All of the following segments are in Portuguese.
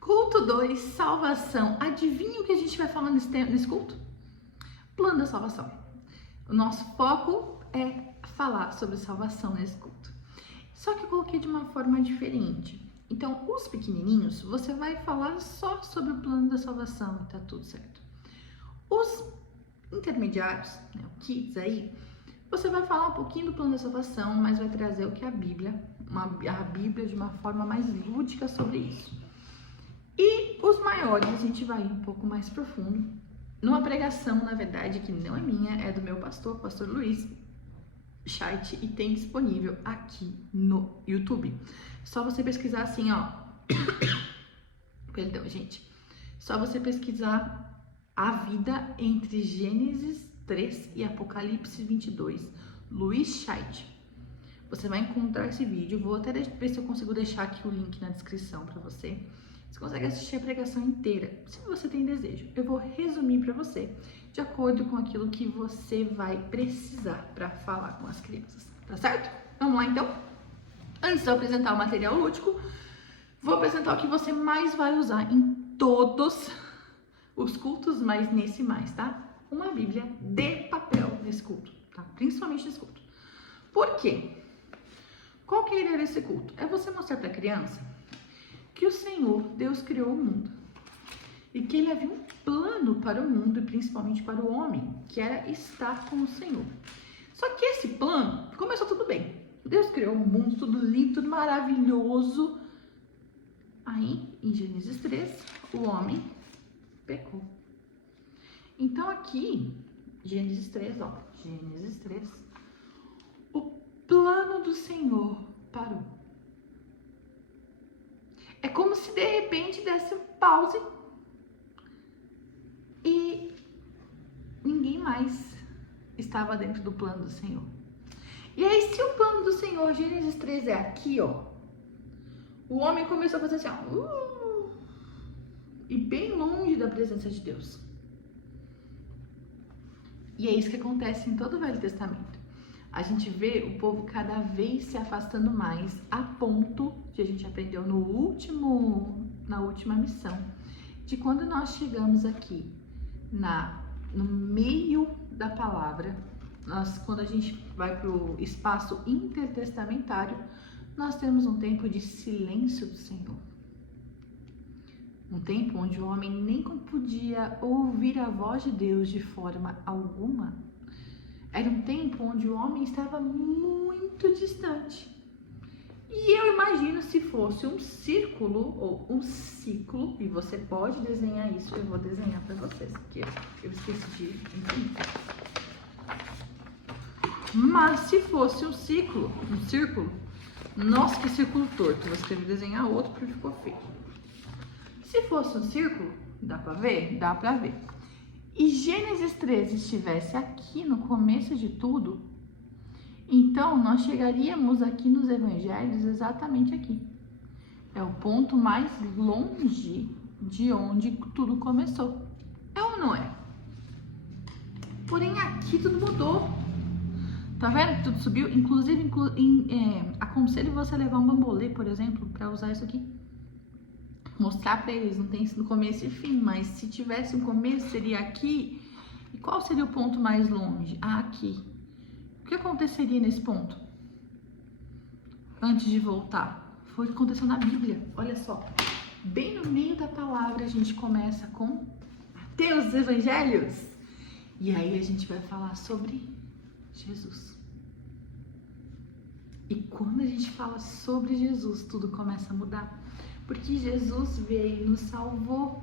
Culto 2, salvação. Adivinha o que a gente vai falar nesse culto? Plano da salvação. O nosso foco é falar sobre salvação nesse culto. Só que eu coloquei de uma forma diferente. Então, os pequenininhos, você vai falar só sobre o plano da salvação e tá tudo certo. Os intermediários, né, o kids aí, você vai falar um pouquinho do plano da salvação, mas vai trazer o que é a Bíblia de uma forma mais lúdica sobre isso. E os maiores, a gente vai um pouco mais profundo, numa pregação, na verdade, que não é minha, é do meu pastor Luiz Scheidt, e tem disponível aqui no YouTube. Só você pesquisar assim, ó. Perdão, gente. Só você pesquisar a vida entre Gênesis 3 e Apocalipse 22, Luiz Scheidt. Você vai encontrar esse vídeo. Vou até ver se eu consigo deixar aqui o link na descrição para você. Você consegue assistir a pregação inteira, se você tem desejo. Eu vou resumir para você, de acordo com aquilo que você vai precisar para falar com as crianças, tá certo? Vamos lá então? Antes de eu apresentar o material lúdico, vou apresentar o que você mais vai usar em todos os cultos, mas nesse mais, tá? Uma Bíblia de papel nesse culto, tá? Principalmente nesse culto. Por quê? Qual que é a ideia desse culto? É você mostrar para a criança que o Senhor, Deus, criou o mundo e que ele havia um plano para o mundo e principalmente para o homem, que era estar com o Senhor. Só que esse plano começou tudo bem. Deus criou o mundo, tudo lindo, tudo maravilhoso. Aí, em Gênesis 3, o homem pecou. Então aqui, Gênesis 3, ó, Gênesis 3, o plano do Senhor parou. É como se de repente desse um pause e ninguém mais estava dentro do plano do Senhor. E aí, se o plano do Senhor, Gênesis 3, é aqui, ó, o homem começou a fazer assim, ó, e bem longe da presença de Deus. E é isso que acontece em todo o Velho Testamento. A gente vê o povo cada vez se afastando mais, a ponto de a gente aprendeu na última missão, de quando nós chegamos aqui no meio da palavra, quando a gente vai para o espaço intertestamentário, nós temos um tempo de silêncio do Senhor. Um tempo onde o homem nem podia ouvir a voz de Deus de forma alguma. Era um tempo onde o homem estava muito distante. E eu imagino se fosse um círculo ou um ciclo, e você pode desenhar isso, eu vou desenhar para vocês, porque eu esqueci de imprimir. Mas se fosse um círculo, nossa, que círculo torto, vou escrever desenhar outro porque ficou feio. Se fosse um círculo, dá para ver? Dá para ver. E Gênesis 13 estivesse aqui no começo de tudo, então nós chegaríamos aqui nos evangelhos exatamente aqui. É o ponto mais longe de onde tudo começou. É ou não é? Porém aqui tudo mudou. Tá vendo? Tudo subiu. Inclusive, aconselho você a levar um bambolê, por exemplo, para usar isso aqui. Mostrar para eles, não tem no começo e fim, mas se tivesse um começo, seria aqui. E qual seria o ponto mais longe? Ah, aqui. O que aconteceria nesse ponto? Antes de voltar? Foi o que aconteceu na Bíblia. Olha só. Bem no meio da palavra, a gente começa com Mateus Evangelhos. E aí a gente vai falar sobre Jesus. E quando a gente fala sobre Jesus, tudo começa a mudar. Porque Jesus veio e nos salvou.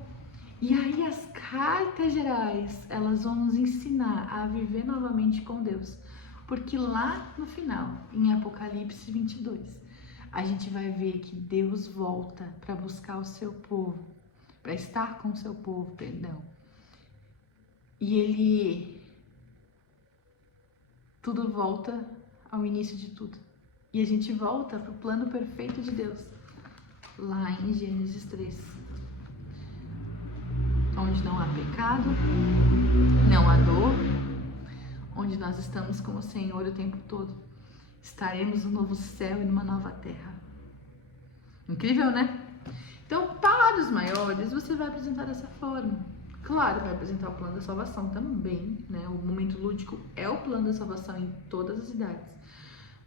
E aí as cartas gerais, elas vão nos ensinar a viver novamente com Deus. Porque lá no final, em Apocalipse 22, a gente vai ver que Deus volta para buscar o seu povo, para estar com o seu povo, perdão. E tudo volta ao início de tudo. E a gente volta para o plano perfeito de Deus. Lá em Gênesis 3, onde não há pecado, não há dor, onde nós estamos com o Senhor o tempo todo. Estaremos no novo céu e numa nova terra. Incrível, né? Então, para os maiores, você vai apresentar dessa forma. Claro, vai apresentar o plano da salvação também, né? O momento lúdico é o plano da salvação em todas as idades.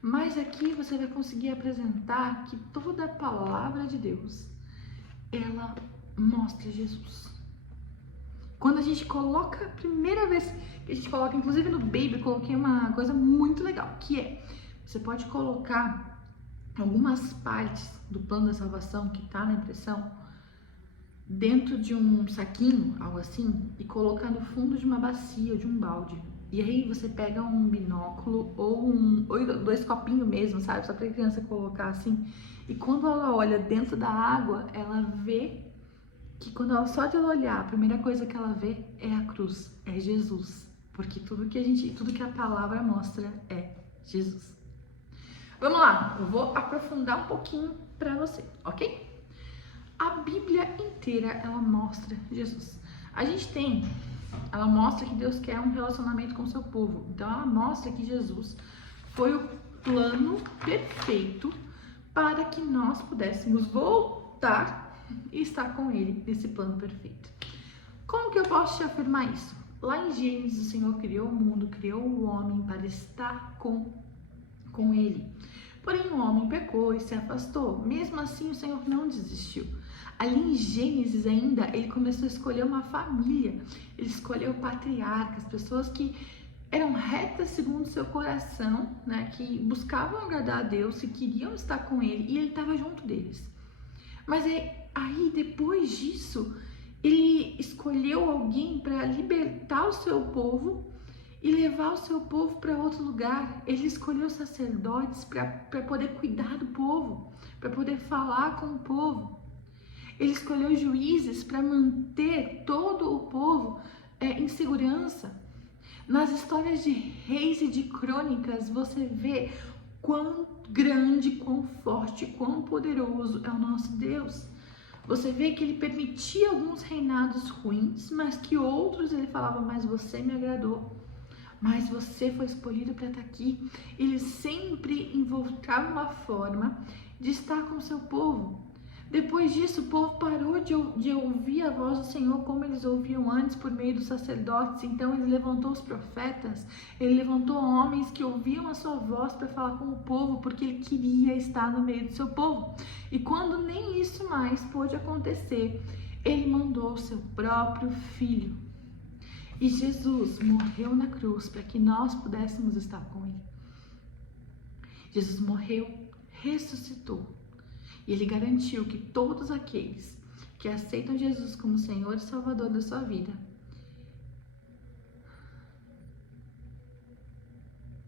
Mas aqui você vai conseguir apresentar que toda a palavra de Deus, ela mostra Jesus. Quando a gente coloca, a primeira vez que a gente coloca, inclusive no Baby, eu coloquei uma coisa muito legal, que é, você pode colocar algumas partes do plano da salvação que tá na impressão dentro de um saquinho, algo assim, e colocar no fundo de uma bacia ou de um balde. E aí você pega um binóculo ou dois copinhos mesmo, sabe? Só pra criança colocar assim. E quando ela olha dentro da água, ela vê que só de ela olhar, a primeira coisa que ela vê é a cruz, é Jesus. Porque tudo que a palavra mostra é Jesus. Vamos lá, eu vou aprofundar um pouquinho pra você, ok? A Bíblia inteira, ela mostra Jesus. Ela mostra que Deus quer um relacionamento com o seu povo. Então, ela mostra que Jesus foi o plano perfeito para que nós pudéssemos voltar e estar com Ele nesse plano perfeito. Como que eu posso te afirmar isso? Lá em Gênesis, o Senhor criou o mundo, criou o homem para estar com Ele. Porém, o homem pecou e se afastou. Mesmo assim, o Senhor não desistiu. Ali em Gênesis ainda, ele começou a escolher uma família. Ele escolheu patriarcas, pessoas que eram retas segundo o seu coração, né? Que buscavam agradar a Deus, que queriam estar com Ele, e Ele estava junto deles. Mas aí, depois disso, Ele escolheu alguém para libertar o seu povo e levar o seu povo para outro lugar. Ele escolheu sacerdotes para poder cuidar do povo, para poder falar com o povo. Ele escolheu juízes para manter todo o povo em segurança. Nas histórias de reis e de crônicas, você vê quão grande, quão forte, quão poderoso é o nosso Deus. Você vê que ele permitia alguns reinados ruins, mas que outros ele falava, mas você me agradou. Mas você foi escolhido para estar aqui. Ele sempre encontrava uma forma de estar com o seu povo. Depois disso, o povo parou de ouvir a voz do Senhor como eles ouviam antes por meio dos sacerdotes. Então ele levantou os profetas, ele levantou homens que ouviam a sua voz para falar com o povo, porque ele queria estar no meio do seu povo. E quando nem isso mais pôde acontecer, ele mandou o seu próprio filho. E Jesus morreu na cruz para que nós pudéssemos estar com ele. Jesus morreu, ressuscitou. E ele garantiu que todos aqueles que aceitam Jesus como Senhor e Salvador da sua vida,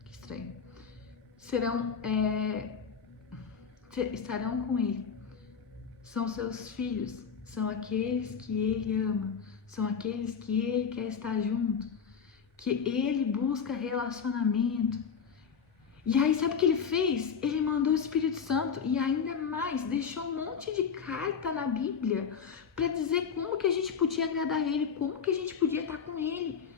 que estranho, estarão com ele. São seus filhos, são aqueles que ele ama, são aqueles que ele quer estar junto, que ele busca relacionamento. E aí, sabe o que ele fez? Ele mandou o Espírito Santo e ainda mais, deixou um monte de carta na Bíblia para dizer como que a gente podia agradar ele, como que a gente podia estar com ele.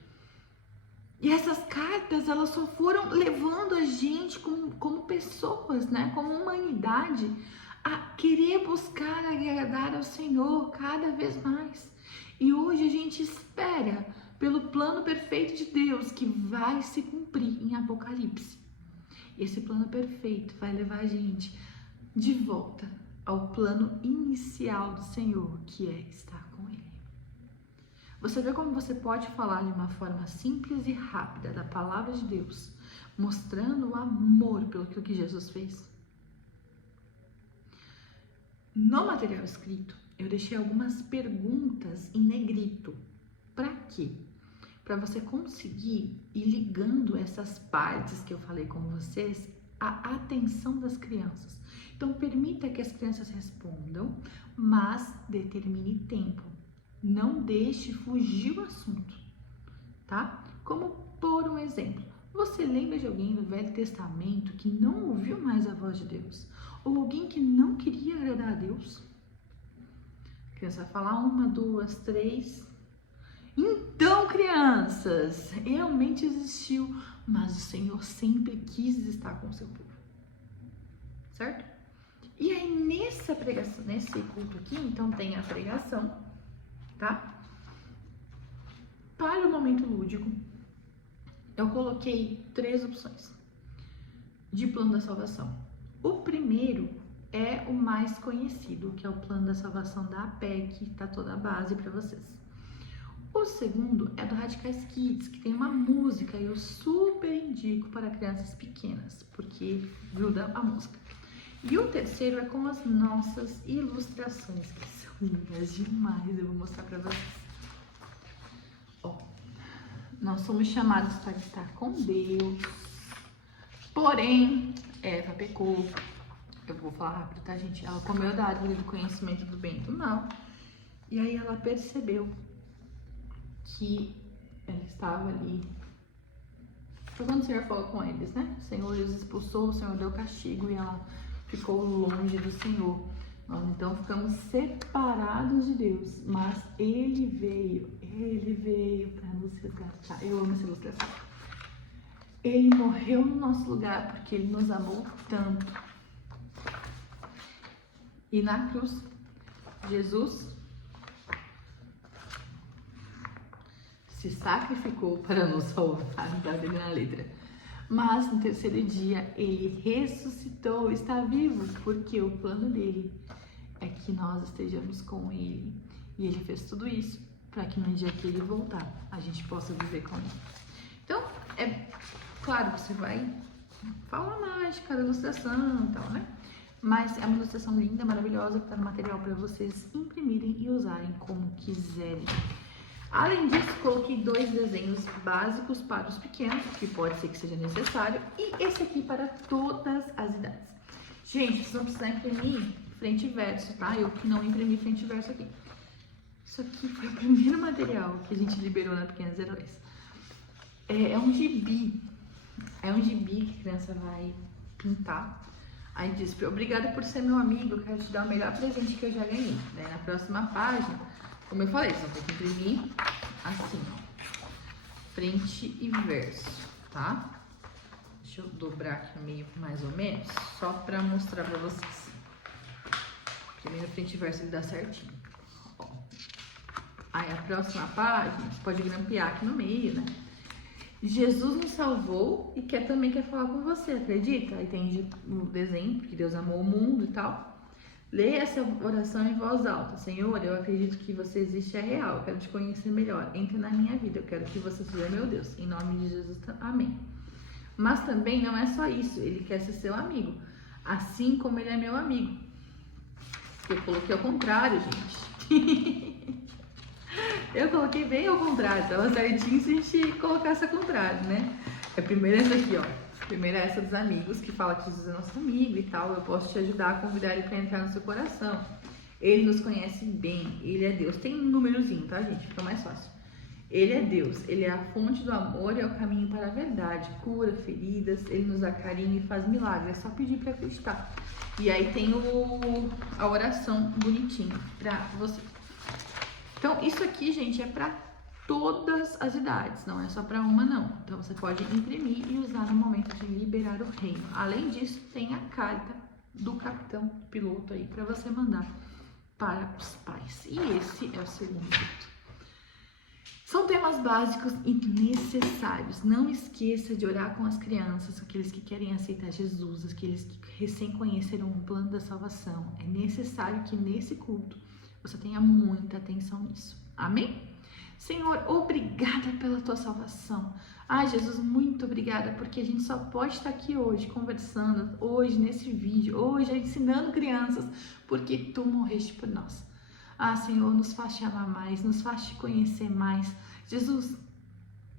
E essas cartas, elas só foram levando a gente como pessoas, né? Como humanidade, a querer buscar agradar ao Senhor cada vez mais. E hoje a gente espera pelo plano perfeito de Deus que vai se cumprir em Apocalipse. Esse plano perfeito vai levar a gente de volta ao plano inicial do Senhor, que é estar com Ele. Você vê como você pode falar de uma forma simples e rápida da palavra de Deus, mostrando o amor pelo que Jesus fez? No material escrito, eu deixei algumas perguntas em negrito. Para quê? Para você conseguir ir ligando essas partes que eu falei com vocês à atenção das crianças. Então, permita que as crianças respondam, mas determine tempo. Não deixe fugir o assunto, tá? Como por um exemplo, você lembra de alguém do Velho Testamento que não ouviu mais a voz de Deus? Ou alguém que não queria agradar a Deus? A criança vai falar 1, 2, 3... Então, crianças, realmente existiu, mas o Senhor sempre quis estar com o seu povo, certo? E aí, nessa pregação, nesse culto aqui, então tem a pregação, tá? Para o momento lúdico, eu coloquei 3 opções de plano da salvação. O primeiro é o mais conhecido, que é o plano da salvação da APEC, tá toda a base para vocês. O segundo é do Radicais Kids, que tem uma música e eu super indico para crianças pequenas, porque gruda a música. E o terceiro é com as nossas ilustrações, que são lindas demais, eu vou mostrar para vocês. Ó, nós somos chamados para estar com Deus, porém, Eva pecou. Eu vou falar rápido, tá, gente? Ela comeu da árvore do conhecimento do bem e do mal, e aí ela percebeu que ela estava ali. Foi quando o Senhor falou com eles, né? O Senhor os expulsou, o Senhor deu castigo e ela ficou longe do Senhor. Nós então ficamos separados de Deus, mas Ele veio para nos resgatar. Eu amo essa ilustração. Ele morreu no nosso lugar porque Ele nos amou tanto. E na cruz, Jesus se sacrificou para nos salvar, tá dele na letra. Mas no terceiro dia ele ressuscitou, está vivo, porque o plano dele é que nós estejamos com ele. E ele fez tudo isso para que no dia que ele voltar, a gente possa viver com ele. Então, é claro, você vai falar mais de cada ilustração e tal, né? Mas é uma ilustração linda, maravilhosa, que está no material para vocês imprimirem e usarem como quiserem. Além disso, coloquei 2 desenhos básicos para os pequenos, que pode ser que seja necessário, e esse aqui para todas as idades. Gente, vocês vão precisar imprimir frente e verso, tá? Eu que não imprimi frente e verso aqui. Isso aqui foi o primeiro material que a gente liberou na Pequenas Heróis. É um gibi. É um gibi que a criança vai pintar. Aí diz, obrigada por ser meu amigo, eu quero te dar o melhor presente que eu já ganhei. Daí na próxima página, como eu falei, só tem que imprimir assim, ó, frente e verso, tá? Deixa eu dobrar aqui no meio mais ou menos, só pra mostrar pra vocês. Primeiro frente e verso ele dá certinho. Ó. Aí a próxima página, você pode grampear aqui no meio, né? Jesus nos salvou e também quer falar com você, acredita? Aí tem o desenho, porque Deus amou o mundo e tal. Leia essa oração em voz alta. Senhor, eu acredito que você existe, é real. Eu quero te conhecer melhor. Entre na minha vida. Eu quero que você seja meu Deus. Em nome de Jesus, amém. Mas também não é só isso. Ele quer ser seu amigo. Assim como ele é meu amigo. Eu coloquei ao contrário, gente. Eu coloquei bem ao contrário. Tava certinho se a gente colocasse ao contrário, né? É primeiro essa aqui, ó. Primeiro é essa dos amigos, que fala que Jesus é nosso amigo e tal. Eu posso te ajudar a convidar ele para entrar no seu coração. Ele nos conhece bem, ele é Deus. Tem um númerozinho, tá, gente? Fica mais fácil. Ele é Deus, ele é a fonte do amor e é o caminho para a verdade. Cura feridas, ele nos dá carinho e faz milagres. É só pedir para acreditar. E aí tem a oração bonitinha para você. Então, isso aqui, gente, é para todas as idades, não é só para uma, não. Então, você pode imprimir e usar no momento de liberar o reino. Além disso, tem a carta do capitão piloto aí para você mandar para os pais. E esse é o segundo ponto. São temas básicos e necessários. Não esqueça de orar com as crianças, aqueles que querem aceitar Jesus, aqueles que recém conheceram o plano da salvação. É necessário que nesse culto você tenha muita atenção nisso. Amém? Senhor, obrigada pela tua salvação. Ai, Jesus, muito obrigada, porque a gente só pode estar aqui hoje, conversando, hoje nesse vídeo, hoje ensinando crianças, porque tu morreste por nós. Ah, Senhor, nos faz te amar mais, nos faz te conhecer mais. Jesus,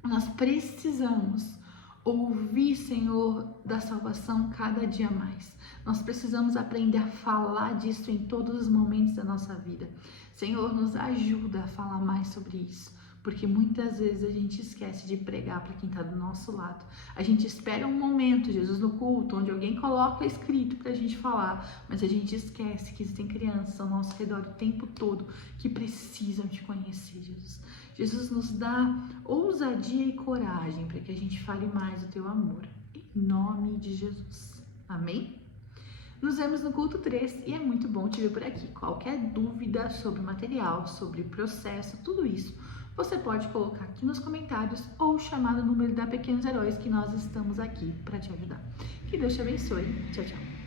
nós precisamos ouvir, Senhor, da salvação cada dia mais. Nós precisamos aprender a falar disso em todos os momentos da nossa vida. Senhor, nos ajuda a falar mais sobre isso, porque muitas vezes a gente esquece de pregar para quem está do nosso lado. A gente espera um momento, Jesus, no culto, onde alguém coloca escrito para a gente falar, mas a gente esquece que existem crianças ao nosso redor o tempo todo que precisam te conhecer, Jesus. Jesus, nos dá ousadia e coragem para que a gente fale mais do teu amor. Em nome de Jesus. Amém? Nos vemos no culto 3 e é muito bom te ver por aqui. Qualquer dúvida sobre material, sobre processo, tudo isso, você pode colocar aqui nos comentários ou chamar no número da Pequenos Heróis que nós estamos aqui para te ajudar. Que Deus te abençoe. Tchau, tchau.